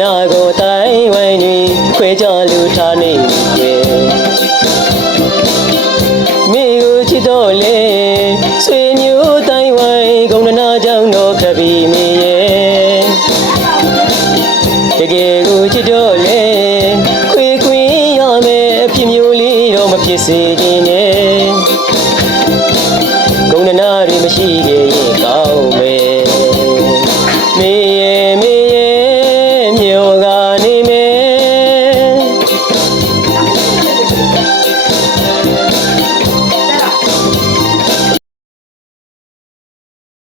နာကိုတိုင်းဝိုင်းတွေခွဲကြလူထားနေရဲ့မိကိုချစ်တော့လေဆွေမျိုးတိုင်းဝိုင်းဂုဏနာကြောင့်တော့ခပြီးမိရဲ့တကယ်ကိုချစ်တော့လေခွေခွေရမယ်အဖြစ်မျိုးလေးတော့မဖြစ်စေခင်